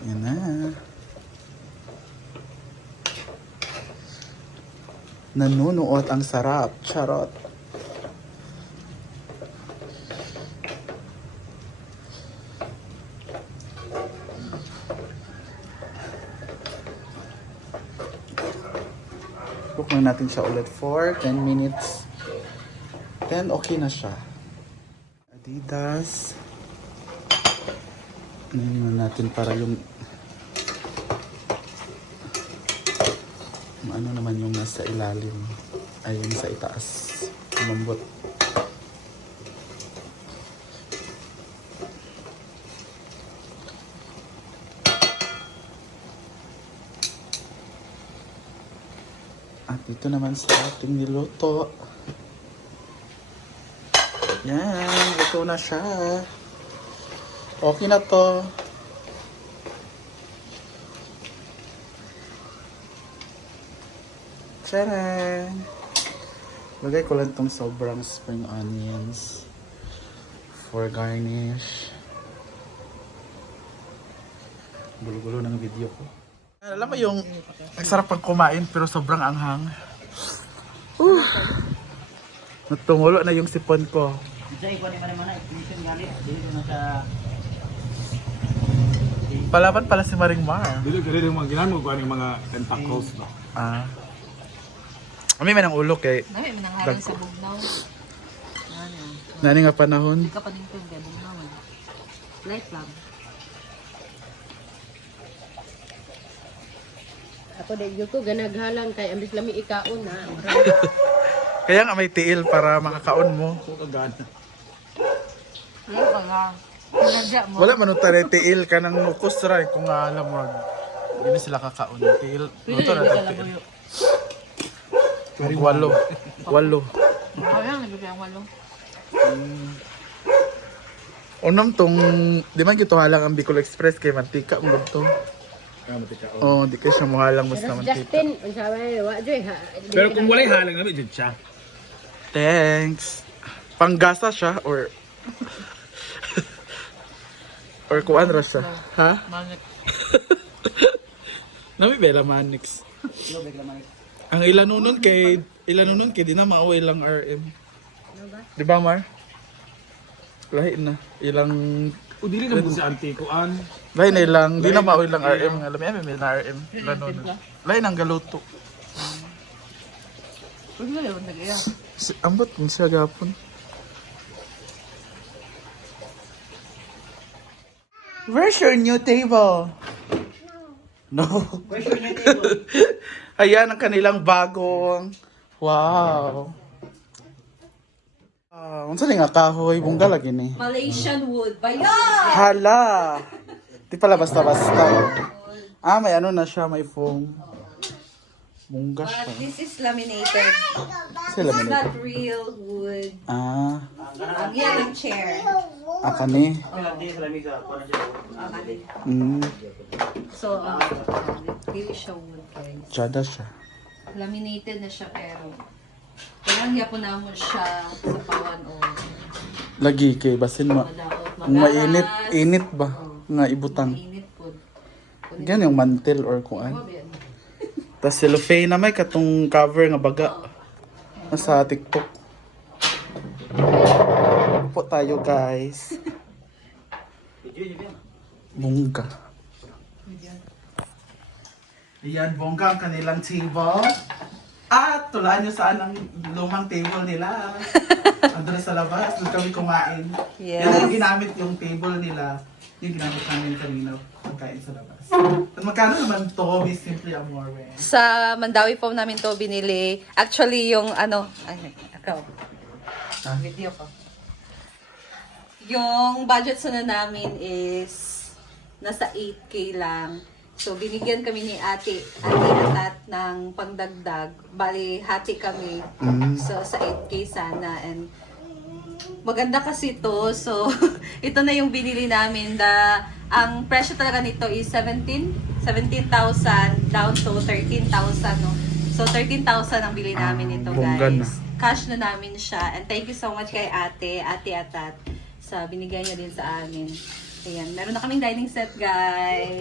Yan na. Nanunuot ang sarap. Charot. Cook lang natin siya ulit for 10 minutes. Then okay na siya. Adidas. Ano natin para yung ano naman yung nasa ilalim ay yung sa itaas lumambot. At ito naman sa ating niluto. Yan, luto na siya. Okay na to. Tcharan! Lagay ko lang tong sobrang spring onions for garnish. Gulo-gulo ng video ko. Alam mo yung ang sarap pang kumain pero sobrang anghang. Natungulo na yung sipon ko. Palaban pala si Maring Mar. Dili ka rin yung mga ginaan mo kung mga tentacles no? Kami man ang ulo kay Dami manangharang sa bugnaw. nani nga panahon. Hindi ka pa din ito kay bugnaw. Light lang. Ako din ko ganaghalang kay ambis lami ikaon na. Kaya nga may tiil para makakaon mo. So kagana. Ano ka nga? Pinagya mo. Wala man uta tiil ka nang nukos ra kung alam mo. Hindi sila kakaon. Tiil. Luto na tiil. Walo. Ayun, nabigay ang walo. Unam tong, di man gito halang ang Bicol Express kay mantika mo to. Matika. Oh, di kay siya mohalang mas na mantika. Justin, ang sabi wa joy ha. Pero kung walay halang namin dyan siya. Thanks. Panggasa siya or or kuan ra siya. Ha? Manik. Nami bela manix. Ang ilanunon kay di na mao ilang RM. Di ba Mar? Lahi na ilang O dili na po sa antikuan. lahi na ilang di na mao ilang RM nga alam mi na RM ilanunon. Lahi nang galuto. Pwede na yun, nag-iya. Ambot kung siya gapon. Where's your new table? No. Where's your new table? Ayan ang kanilang bagong. Wow. Unsa ni nga kahoy bungga lagi ni? Malaysian wood. Bayan! Hala. Di pala basta-basta. May ano na siya, may foam. Bungga siya. This is laminated. Sila man Not real wood. Ang yan ang chair. Kani. So, really siya wood, guys. Jada siya. Laminated na siya pero kailangan niya po naman siya sa pawan o Lagi kay basin madaot, kung mainit, init ba nga ibutang. Mainit po. Gan yung mantel or kuan. Tas cellophane na may katong cover nga baga. Nasa TikTok. Po tayo guys. Bongga. Ayan, bongga ang kanilang table. At tulaan nyo saan ang lumang table nila. Andun na sa labas, doon kami kumain. Yes. Yan ang ginamit yung table nila. Yung ginamit namin kanina. pagkain sa labas. At magkano naman to, Miss Simply Amore? Sa Mandawi po namin to binili. Actually, yung ano, ay, ikaw. Video ko. Yung budget sana namin is nasa 8K lang. So, binigyan kami ni ate Atat ng pangdagdag. Bali, hati kami. So, sa 8K sana. And maganda kasi to. So, ito na yung binili namin. Ang presyo talaga nito is 17,000 down to 13,000. No? So, 13,000 ang bili namin ito, bongga na. guys. Cash na namin siya. And thank you so much kay Ate Atat, sa binigay niya din sa amin. Ayan, meron na kaming dining set, guys.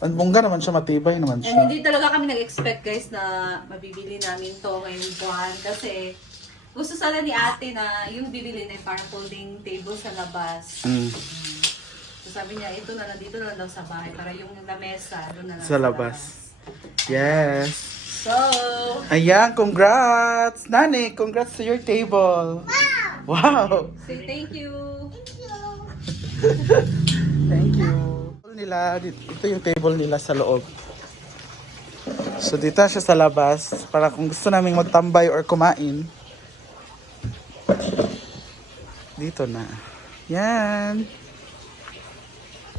Ang bongga naman siya, matibay naman And siya. hindi talaga kami nag-expect, guys, na mabibili namin to ngayong buwan. Kasi gusto sana ni ate na yung bibili na yung parang folding table sa labas. So sabi niya, ito na lang, dito na lang daw sa bahay. Para yung lamesa, doon na lang Sa labas. Yes. So, Ayan, congrats! Nani, congrats to your table. Wow! say thank you. Thank you. Nila, ito yung table nila sa loob. So dito siya sa labas para kung gusto naming magtambay or kumain. Dito na. Yan.